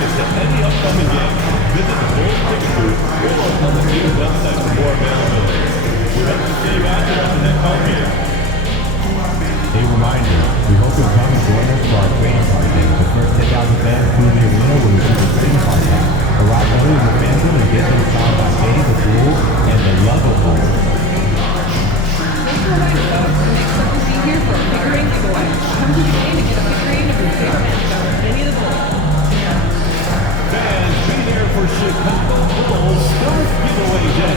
tickets to any upcoming game, visit the Bulls ticket booth or on the team's website for more availability. We hope to see you out there at the next home game. A reminder, we hope you'll come and join us for our trading card game. The first 10,000 fans through the arena will receive a trading card pack. Arrive early with your fandom and get them signed by Eddie the Fool and the Love of Bulls. Just a reminder, though, next up will be here for a figurine giveaway. Come to the game to get a figurine of your favorite mascot or any of the Bulls. Fans, be there for Chicago Bulls Scarf Giveaway Day.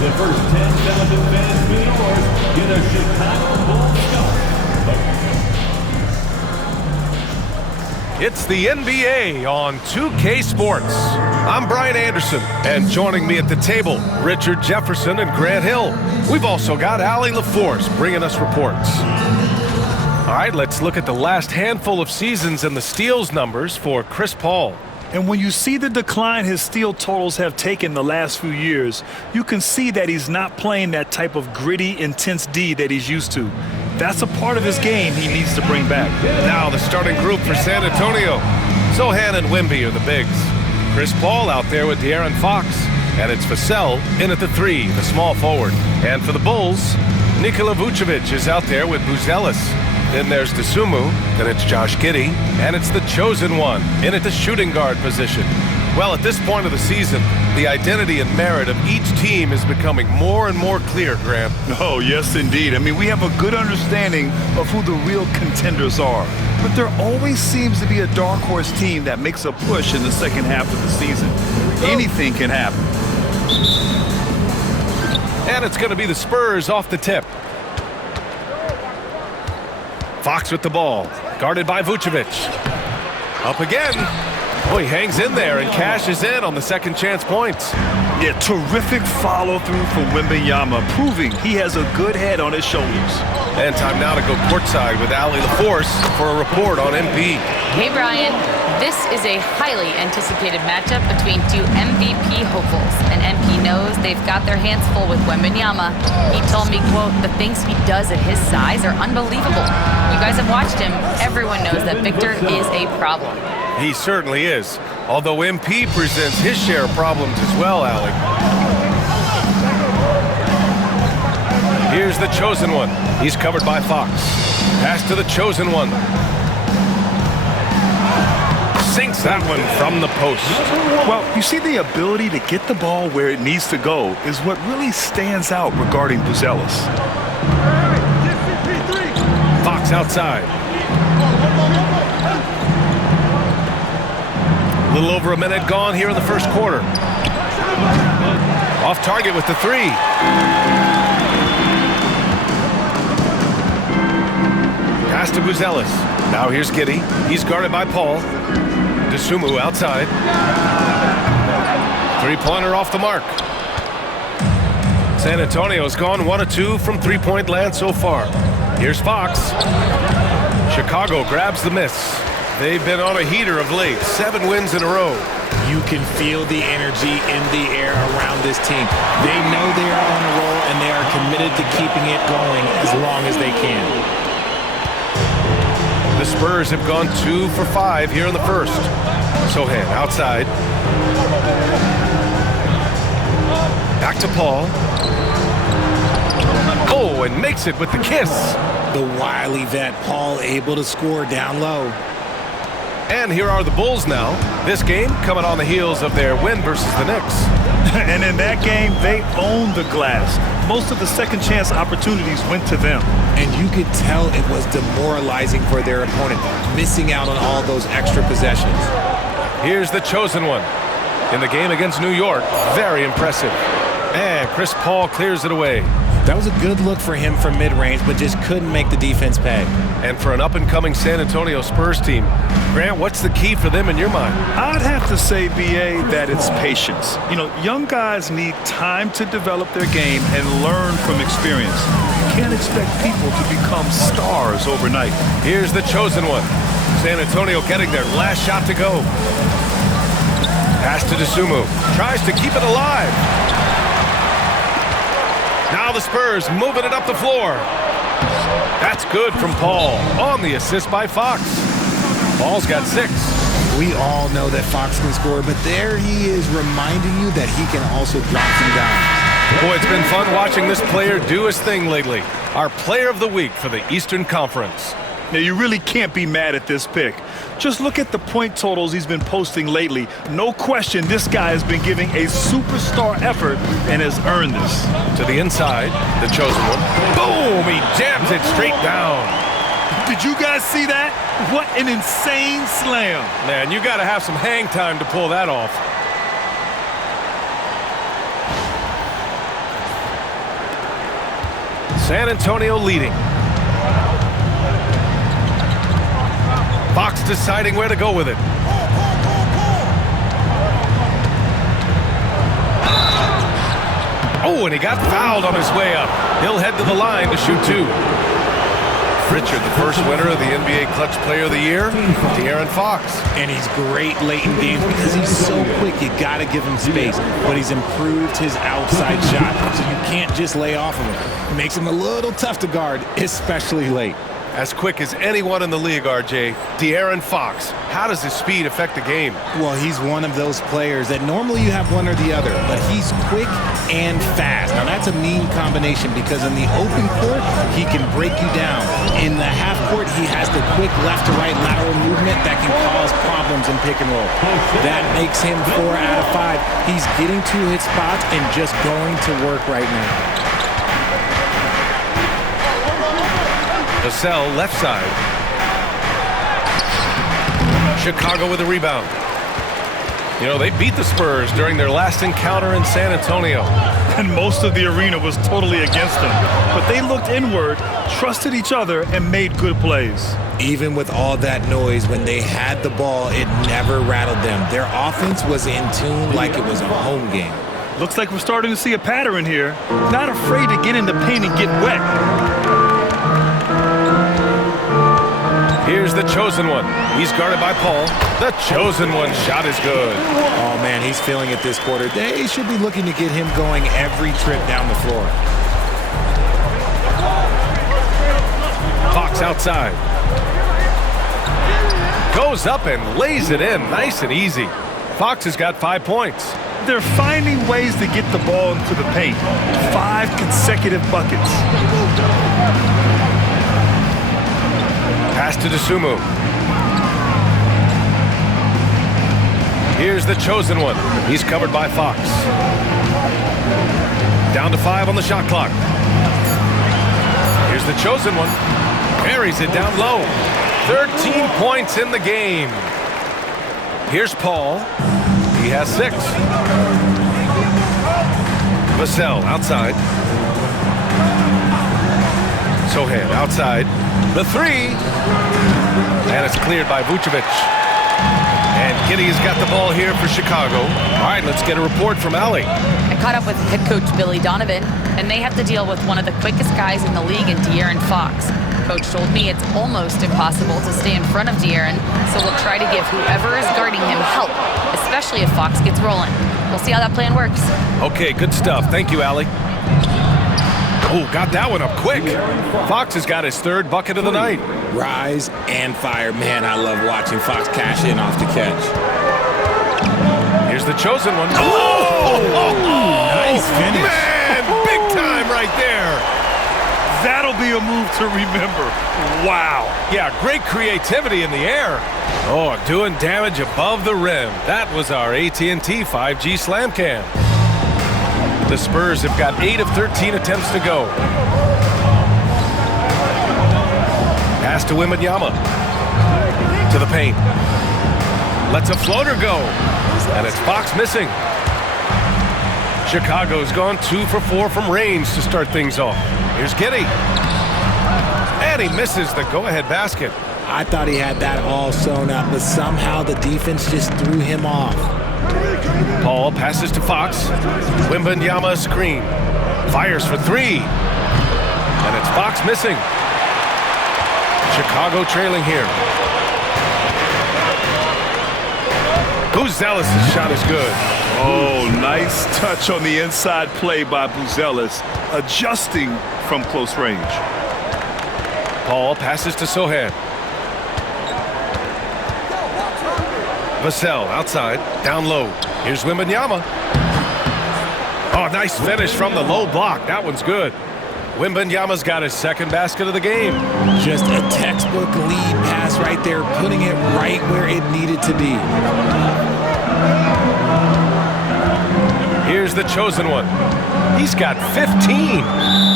The first 10,000 fans bid yours get a Chicago Bulls scarf. It's the NBA on 2K Sports. I'm Brian Anderson, and joining me at the table, Richard Jefferson and Grant Hill. We've also got Allie LaForce bringing us reports. All right, let's look at the last handful of seasons and the steals numbers for Chris Paul. And when you see the decline his steal totals have taken the last few years, you can see that he's not playing that type of gritty, intense D that he's used to. That's a part of his game he needs to bring back. Now the starting group for San Antonio. Sochan and Wemby are the bigs. Chris Paul out there with De'Aaron Fox. And it's Vassell in at the 3, the small forward. And for the Bulls, Nikola Vucevic is out there with Buzelis. Then there's Dosunmu, then it's Josh Giddey, and it's the chosen one in at the shooting guard position. Well, at this point of the season, the identity and merit of each team is becoming more and more clear, Graham. Oh, yes, indeed. I mean, we have a good understanding of who the real contenders are. But there always seems to be a dark horse team that makes a push in the second half of the season. Anything can happen. And it's going to be the Spurs off the tip. Fox with the ball, guarded by Vucevic. Up again. Oh, he hangs in there and cashes in on the second chance points. Yeah, terrific follow-through from Wembanyama, proving he has a good head on his shoulders. And time now to go courtside with Allie LaForce for a report on MP. Hey, Brian. This is a highly anticipated matchup between two MVP hopefuls, and MP knows they've got their hands full with Wembanyama. He told me, quote, the things he does at his size are unbelievable. You guys have watched him. Everyone knows that Victor is a problem. He certainly is, although MP presents his share of problems as well, Allie. Here's the chosen one. He's covered by Fox. Pass to the chosen one. Sinks that one from the post. Well, you see, the ability to get the ball where it needs to go is what really stands out regarding Buzelis. Fox outside. A little over a minute gone here in the first quarter. Off target with the 3. Pass to Buzelis. Now here's Giddey. He's guarded by Paul. Dosunmu outside. Three-pointer off the mark. San Antonio's gone 1 of 2 from three-point land so far. Here's Fox. Chicago grabs the miss. They've been on a heater of late. 7 wins in a row. You can feel the energy in the air around this team. They know they are on a roll, and they are committed to keeping it going as long as they can. The Spurs have gone 2 for 5 here in the first. Sochan outside. Back to Paul. Oh, and makes it with the kiss. The wily vet Paul able to score down low. And here are the Bulls now. This game coming on the heels of their win versus the Knicks. And in that game, they owned the glass. Most of the second chance opportunities went to them. And you could tell it was demoralizing for their opponent, missing out on all those extra possessions. Here's the chosen one. In the game against New York, very impressive. And Chris Paul clears it away. That was a good look for him from mid-range, but just couldn't make the defense pay. And for an up-and-coming San Antonio Spurs team, Grant, what's the key for them in your mind? I'd have to say, B.A., that it's patience. You know, young guys need time to develop their game and learn from experience. You can't expect people to become stars overnight. Here's the chosen one. San Antonio getting their last shot to go. Pass to Dosunmu. Tries to keep it alive. Now the Spurs moving it up the floor. That's good from Paul on the assist by Fox. Paul's got 6. We all know that Fox can score, but there he is reminding you that he can also drop some dimes. Boy, it's been fun watching this player do his thing lately. Our player of the week for the Eastern Conference. Now, you really can't be mad at this pick. Just look at the point totals he's been posting lately. No question, this guy has been giving a superstar effort and has earned this. To the inside, the chosen one. Boom! He jams it straight down. Did you guys see that? What an insane slam. Man, you got to have some hang time to pull that off. San Antonio leading. Fox deciding where to go with it. Oh, and he got fouled on his way up. He'll head to the line to shoot two. Pritchard, the first winner of the NBA Clutch Player of the Year, De'Aaron Fox. And he's great late in games because he's so quick. You got to give him space. But he's improved his outside shot, so you can't just lay off of him. It makes him a little tough to guard, especially late. As quick as anyone in the league, RJ. De'Aaron Fox. How does his speed affect the game? Well, he's one of those players that normally you have one or the other, but he's quick and fast. Now, that's a mean combination because in the open court, he can break you down. In the half court, he has the quick left-to-right lateral movement that can cause problems in pick and roll. That makes him 4 out of 5. He's getting to his spots and just going to work right now. Vassell, left side. Chicago with a rebound. You know, they beat the Spurs during their last encounter in San Antonio. And most of the arena was totally against them. But they looked inward, trusted each other, and made good plays. Even with all that noise, when they had the ball, it never rattled them. Their offense was in tune like it was a home game. Looks like we're starting to see a pattern here. Not afraid to get in the paint and get wet. Here's the chosen one. He's guarded by Paul. The chosen one shot is good. Oh, man, he's feeling it this quarter. They should be looking to get him going every trip down the floor. Fox outside. Goes up and lays it in. Nice and easy. Fox has got 5 points. They're finding ways to get the ball into the paint. 5 consecutive buckets. Pass to Dosunmu. Here's the chosen one. He's covered by Fox. Down to 5 on the shot clock. Here's the chosen one. Buries it down low. 13 points in the game. Here's Paul. He has 6. Vassell outside. Sohan outside. The 3. And it's cleared by Vucevic. And Giddey's got the ball here for Chicago. All right, let's get a report from Allie. I caught up with head coach Billy Donovan, and they have to deal with one of the quickest guys in the league in De'Aaron Fox. Coach told me it's almost impossible to stay in front of De'Aaron, so we'll try to give whoever is guarding him help, especially if Fox gets rolling. We'll see how that plan works. Okay, good stuff. Thank you, Allie. Oh, got that one up quick. Fox has got his 3rd bucket of the night. Rise and fire. Man, I love watching Fox cash in off the catch. Here's the chosen one. Oh! Nice finish. Man, big time right there. That'll be a move to remember. Wow. Yeah, great creativity in the air. Oh, doing damage above the rim. That was our AT&T 5G Slam Cam. The Spurs have got 8 of 13 attempts to go. Pass to Wembanyama. To the paint. Lets a floater go. And it's Fox missing. Chicago's gone 2 for 4 from range to start things off. Here's Giddey. And he misses the go-ahead basket. I thought he had that all sewn up, but somehow the defense just threw him off. Paul passes to Fox. Wembanyama screen. Fires for 3. And it's Fox missing. Chicago trailing here. Buzelis' shot is good. Oh, nice touch on the inside play by Buzelis, adjusting from close range. Paul passes to Sohan. Vassell outside, down low. Here's Wembanyama. Oh, nice finish from the low block. That one's good. Wembanyama's got his second basket of the game. Just a textbook lead pass right there, putting it right where it needed to be. Here's the chosen one. He's got 15.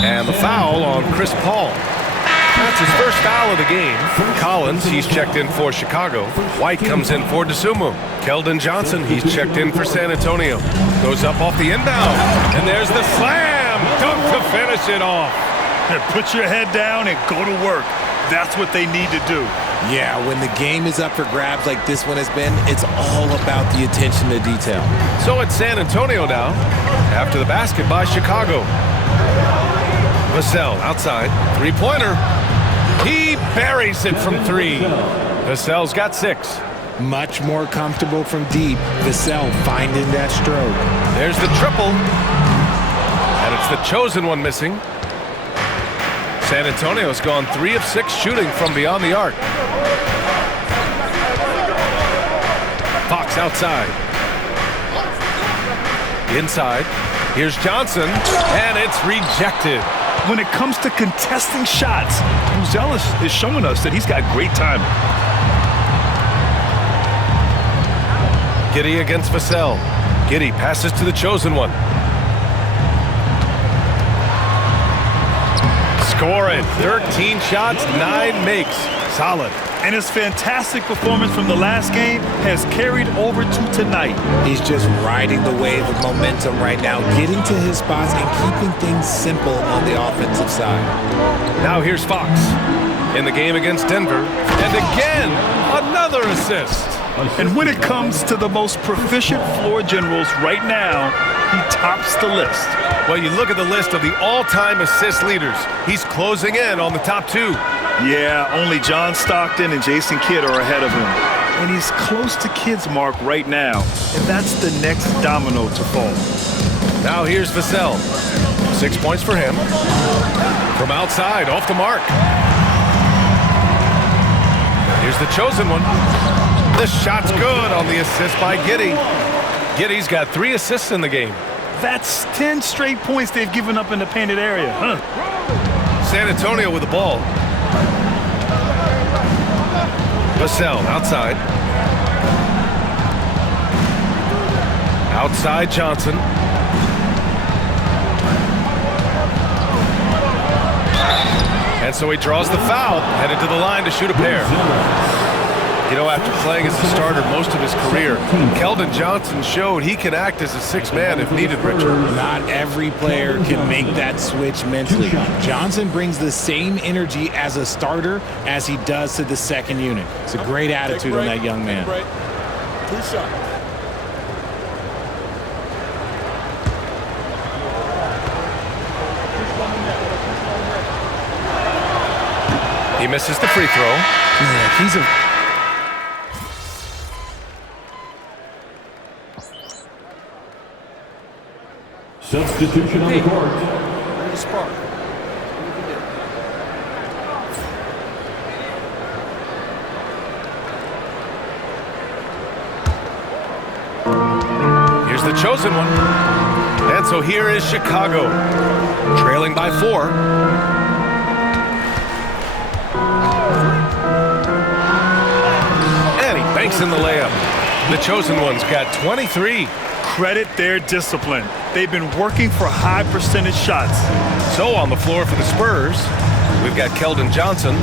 And the foul on Chris Paul. That's his first foul of the game. Collins, he's checked in for Chicago. White comes in for DeSumo. Keldon Johnson, he's checked in for San Antonio. Goes up off the inbound. And there's the slam. Dunk to finish it off. And put your head down and go to work. That's what they need to do. Yeah, when the game is up for grabs like this one has been, it's all about the attention to detail. So it's San Antonio now, after the basket by Chicago. Vassell outside, three-pointer. He buries it from three. Vassell's got 6. Much more comfortable from deep. Vassell finding that stroke. There's the triple. And it's the chosen one missing. San Antonio's gone 3 of 6 shooting from beyond the arc. Fox outside. Inside. Here's Johnson, and it's rejected. When it comes to contesting shots, Buzelis is showing us that he's got great timing. Giddey against Vassell. Giddey passes to the chosen one. Scoring. 13 shots, 9 makes. Solid. And his fantastic performance from the last game has carried over to tonight. He's just riding the wave of momentum right now, getting to his spots and keeping things simple on the offensive side. Now here's Fox in the game against Denver. And again, another assist. And when it comes to the most proficient floor generals right now, he tops the list. Well, you look at the list of the all-time assist leaders. He's closing in on the top 2. Yeah, only John Stockton and Jason Kidd are ahead of him. And he's close to Kidd's mark right now. And that's the next domino to fall. Now here's Vassell. 6 points for him. From outside, off the mark. Here's the chosen one. The shot's good on the assist by Giddey. Giddey's got 3 assists in the game. That's 10 straight points they've given up in the painted area. San Antonio with the ball. Vassell outside. Outside Johnson. And so he draws the foul, headed to the line to shoot a pair. You know, after playing as a starter most of his career, Keldon Johnson showed he can act as a 6th man if needed, Richard. Not every player can make that switch mentally. Johnson brings the same energy as a starter as he does to the second unit. It's a great attitude on that young man. 2 shots. He misses the free throw. Yeah, he's a... Substitution on the court. Spark. Here's the chosen one. And so here is Chicago, trailing by 4. And he banks in the layup. The chosen one's got 23. Credit their discipline. They've been working for high percentage shots. So on the floor for the Spurs, we've got Keldon Johnson,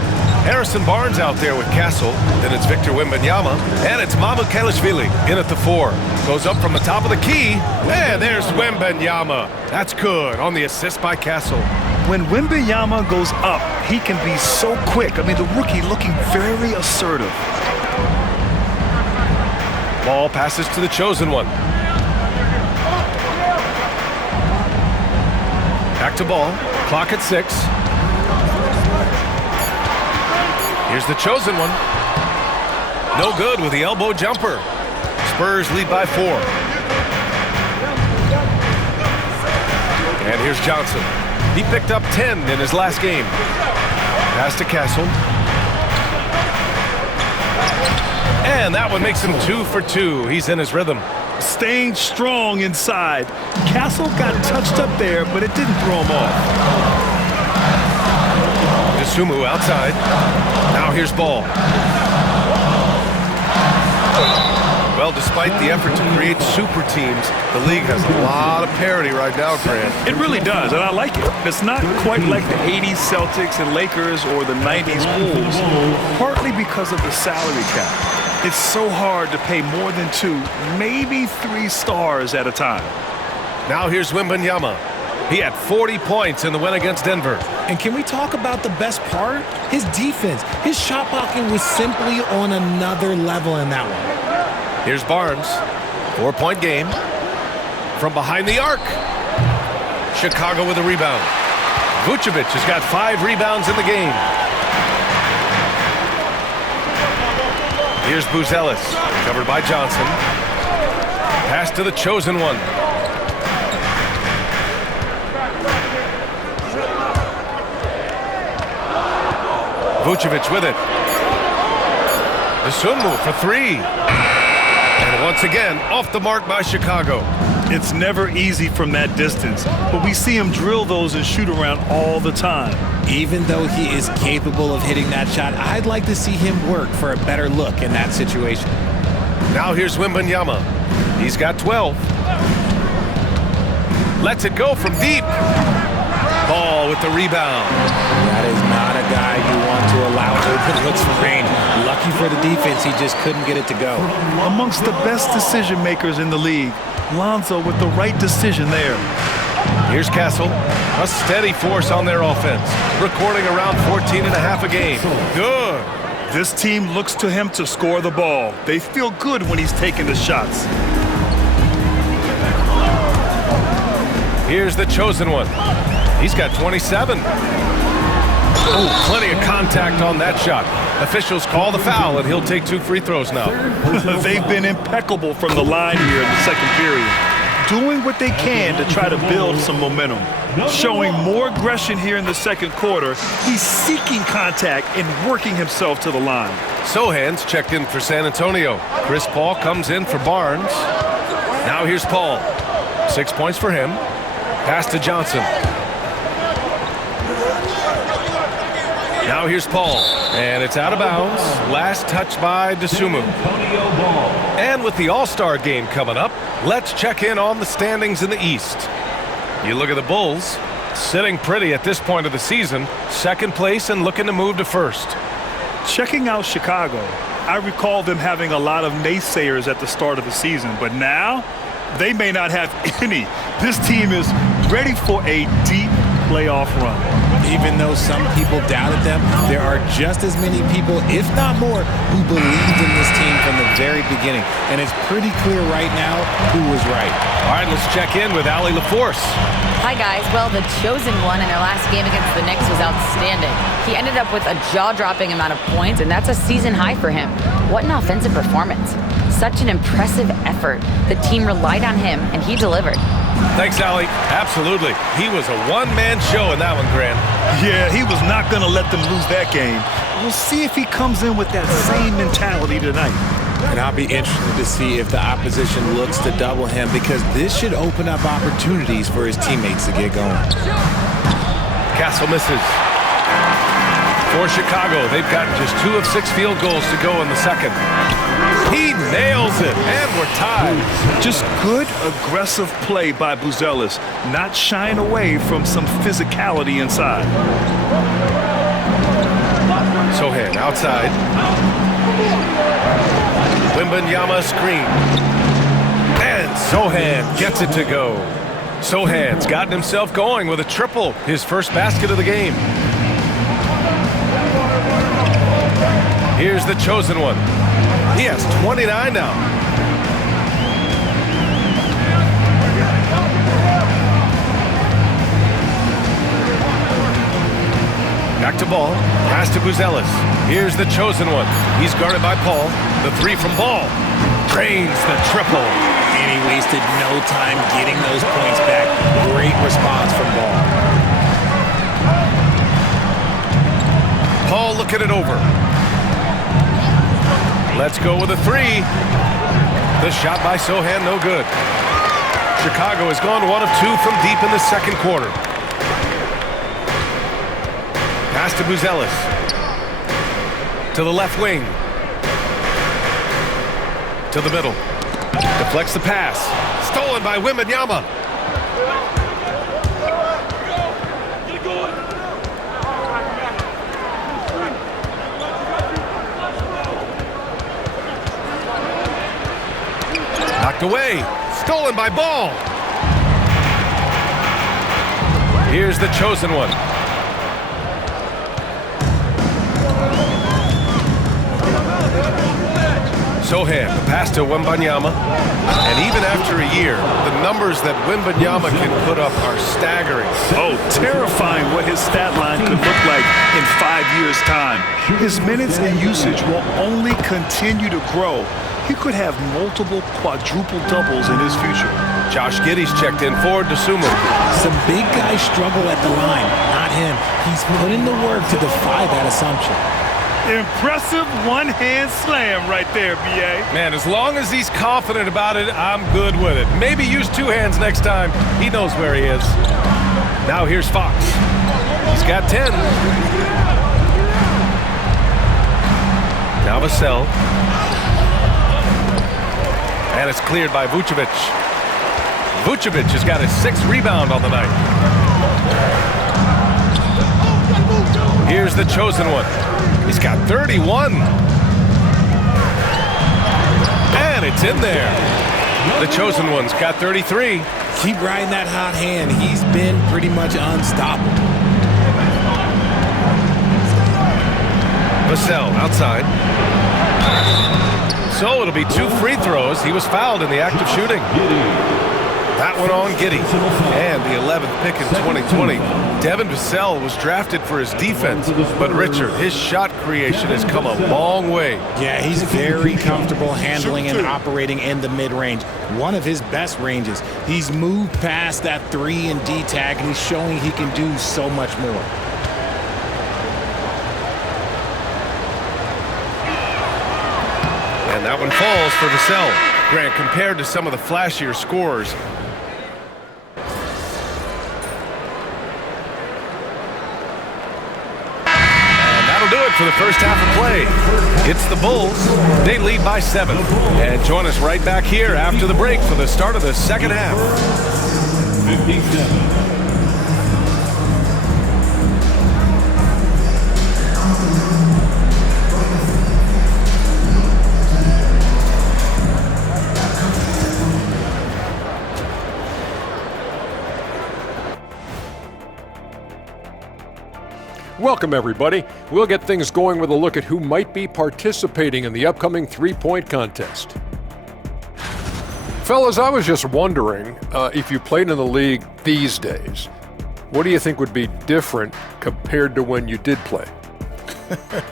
Harrison Barnes out there with Castle, then it's Victor Wembanyama, and it's Mamukelashvili in at the 4. Goes up from the top of the key, and there's Wembanyama. That's good on the assist by Castle. When Wembanyama goes up, he can be so quick. I mean, the rookie looking very assertive. Ball passes to the chosen one. Back to ball, clock at 6. Here's the chosen one. No good with the elbow jumper. Spurs lead by 4. And here's Johnson. He picked up 10 in his last game. Pass to Castle. And that one makes him 2 for 2. He's in his rhythm. Staying strong inside. Castle got touched up there, but it didn't throw him off. Dosunmu outside. Now here's Ball. Well, despite the effort to create super teams, the league has a lot of parity right now, Grant. It really does, and I like it. It's not quite like the 80s Celtics and Lakers or the 90s Bulls, partly because of the salary cap. It's so hard to pay more than 2, maybe 3 stars at a time. Now here's Wembanyama. He had 40 points in the win against Denver. And can we talk about the best part? His defense. His shot blocking was simply on another level in that one. Here's Barnes. 4-point game. From behind the arc. Chicago with a rebound. Vucevic has got 5 rebounds in the game. Here's Buzelis. Covered by Johnson. Pass to the chosen one. Vucevic with it. Dosunmu for 3. And once again, off the mark by Chicago. It's never easy from that distance, but we see him drill those and shoot around all the time. Even though he is capable of hitting that shot, I'd like to see him work for a better look in that situation. Now here's Wembanyama. He's got 12. Lets it go from deep. Ball with the rebound. That is not a guy you want to allow open looks for rain. Lucky for the defense, he just couldn't get it to go. Amongst the best decision makers in the league, Lonzo with the right decision there. Here's Castle, a steady force on their offense, recording around 14.5 a game. Good. This team looks to him to score the ball. They feel good when he's taking the shots. Here's the chosen one. He's got 27. Oh, plenty of contact on that shot. Officials call the foul, and he'll take 2 free throws now. They've been impeccable from the line here in the second period, doing what they can to try to build some momentum. Showing more aggression here in the second quarter, he's seeking contact and working himself to the line. Sohan's checked in for San Antonio. Chris Paul comes in for Barnes. Now here's Paul. 6 points for him. Pass to Johnson. Now here's Paul, and it's out of bounds. Last touch by Dosunmu. And with the All-Star game coming up, let's check in on the standings in the East. You look at the Bulls, sitting pretty at this point of the season, second place and looking to move to first. Checking out Chicago, I recall them having a lot of naysayers at the start of the season, but now they may not have any. This team is ready for a deep playoff run. Even though some people doubted them, there are just as many people, if not more, who believed in this team from the very beginning. And it's pretty clear right now who was right. All right, let's check in with Allie LaForce. Hi, guys. Well, the chosen one in their last game against the Knicks was outstanding. He ended up with a jaw-dropping amount of points, and that's a season high for him. What an offensive performance. Such an impressive effort. The team relied on him, and he delivered. Thanks, Allie. Absolutely. He was a one-man show in that one, Grant. Yeah, he was not going to let them lose that game. We'll see if he comes in with that same mentality tonight. And I'll be interested to see if the opposition looks to double him, because this should open up opportunities for his teammates to get going. Castle misses. For Chicago, they've got just 2 of 6 field goals to go in the second. He nails it, and we're tied. Just good, aggressive play by Buzelis, not shying away from some physicality inside. Sohan outside. Wembanyama screen. And Sohan gets it to go. Sohan's gotten himself going with a triple, his first basket of the game. Here's the chosen one. He has 29 now. Back to Ball. Pass to Buzelis. Here's the chosen one. He's guarded by Paul. The 3 from Ball. Drains the triple. And he wasted no time getting those points back. Great response from Ball. Paul looking it over. Let's go with a three. The shot by Sochan, no good. Chicago has gone 1 of 2 from deep in the second quarter. Pass to Buzelis. To the left wing. To the middle. Deflects the pass. Stolen by Wembanyama. Knocked away. Stolen by Ball. Here's the chosen one. Sochan, the pass to Wembanyama. And even after a year, the numbers that Wembanyama can put up are staggering. Oh, terrifying what his stat line could look like in 5 years' time. His minutes and usage will only continue to grow. He could have multiple quadruple doubles in his future. Josh Giddey's checked in for Dosunmu. Some big guys struggle at the line, not him. He's put in the work to defy that assumption. Impressive one-hand slam right there, B.A. Man, as long as he's confident about it, I'm good with it. Maybe use 2 hands next time. He knows where he is. Now here's Fox. He's got 10. Now Vassell. And it's cleared by Vucevic. Vucevic has got his 6th rebound on the night. Here's the chosen one. He's got 31. And it's in there. The chosen one's got 33. Keep riding that hot hand. He's been pretty much unstoppable. Vassell outside. So it'll be 2 free throws. He was fouled in the act of shooting. That one on Giddey. And the 11th pick in 2020. Devin Vassell was drafted for his defense. But Richard, his shot creation has come a long way. Yeah, he's very comfortable handling and operating in the mid-range. One of his best ranges. He's moved past that 3 and D tag, and he's showing he can do so much more. And that one falls for Vassell. Grant, compared to some of the flashier scorers, do it for the first half of play. It's the Bulls. They lead by 7. And join us right back here after the break for the start of the second half. 57. Welcome, everybody. We'll get things going with a look at who might be participating in the upcoming three-point contest. Fellas, I was just wondering if you played in the league these days, what do you think would be different compared to when you did play?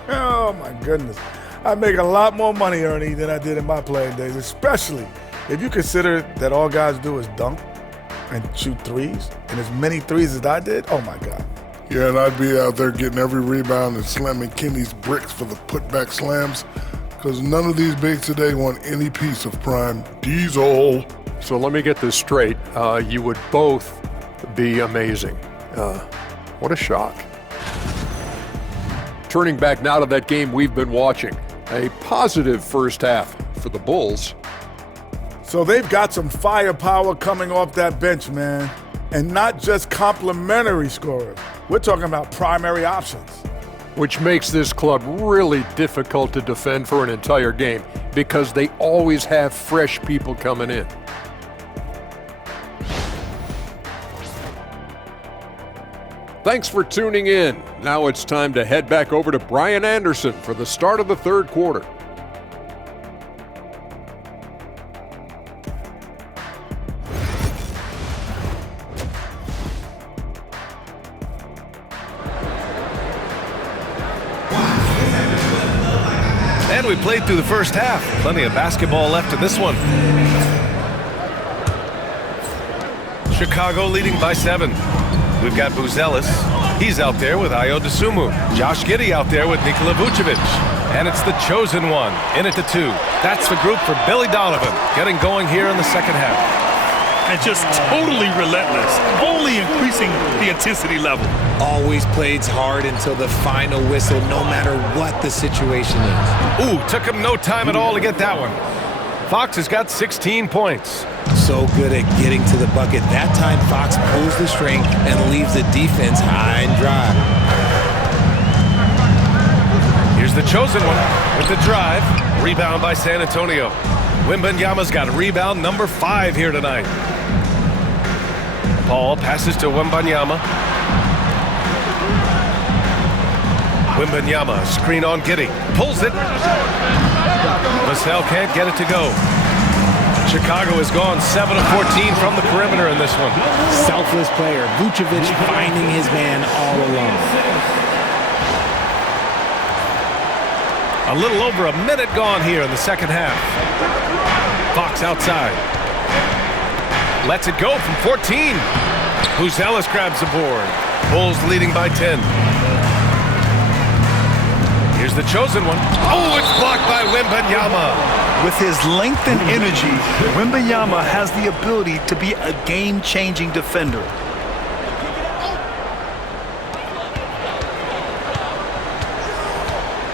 Oh, my goodness. I make a lot more money, Ernie, than I did in my playing days, especially if you consider that all guys do is dunk and shoot threes, and as many threes as I did, oh, my God. Yeah, and I'd be out there getting every rebound and slamming Kenny's bricks for the putback slams, because none of these bigs today want any piece of prime Diesel. So let me get this straight. You would both be amazing. What a shock. Turning back now to that game we've been watching. A positive first half for the Bulls. So they've got some firepower coming off that bench, man. And not just complimentary scorers. We're talking about primary options. Which makes this club really difficult to defend for an entire game because they always have fresh people coming in. Thanks for tuning in. Now it's time to head back over to Brian Anderson for the start of the third quarter. And we played through the first half. Plenty of basketball left in this one. Chicago leading by 7. We've got Buzelis. He's out there with Ayo Dosunmu. Josh Giddey out there with Nikola Vucevic. And it's the chosen one in at the 2. That's the group for Billy Donovan, getting going here in the second half. And just totally relentless, only increasing the intensity level. Always plays hard until the final whistle, no matter what the situation is. Ooh, took him no time at all to get that one. Fox has got 16 points. So good at getting to the bucket. That time, Fox pulls the string and leaves the defense high and dry. Here's the chosen one with the drive. Rebound by San Antonio. Wembanyama's got rebound number 5 here tonight. Paul passes to Wembanyama. Wembanyama, screen on Giddey. Pulls it. Vassell can't get it to go. Chicago has gone 7 of 14 from the perimeter in this one. Selfless player. Vucevic finding his man all alone. A little over a minute gone here in the second half. Fox outside. Lets it go from 14. Buzelis grabs the board. Bulls leading by 10. Here's the chosen one. Oh, it's blocked by Wembanyama. With his length and energy, Wembanyama has the ability to be a game-changing defender.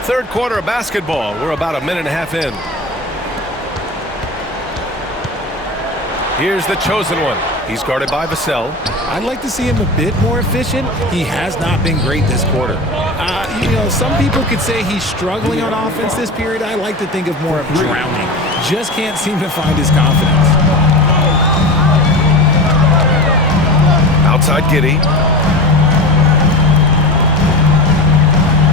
Third quarter of basketball. We're about a minute and a half in. Here's the chosen one. He's guarded by Vassell. I'd like to see him a bit more efficient. He has not been great this quarter. Some people could say he's struggling on offense this period. I like to think of more of drowning. Just can't seem to find his confidence. Outside Giddey.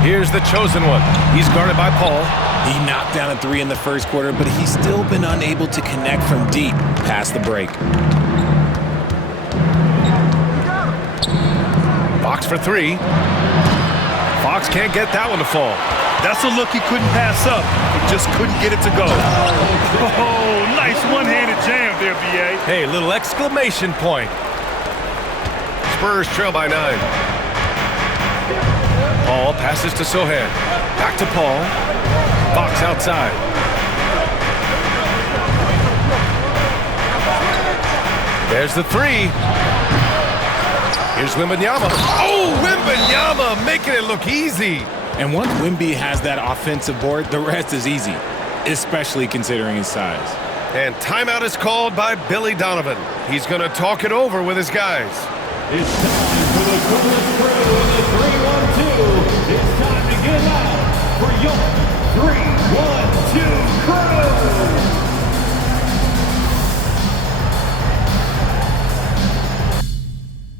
Here's the chosen one. He's guarded by Paul. He knocked down a 3 in the first quarter, but he's still been unable to connect from deep past the break. Fox for 3. Fox can't get that one to fall. That's a look he couldn't pass up. He just couldn't get it to go. Oh, nice one-handed jam there, B.A. Hey, little exclamation point. Spurs trail by 9. Paul passes to Sohan. Back to Paul. Fox outside. There's the 3. Here's Wembanyama. Oh, Wembanyama making it look easy. And once Wemby has that offensive board, the rest is easy, especially considering his size. And timeout is called by Billy Donovan. He's going to talk it over with his guys. It's time for the Golden Spread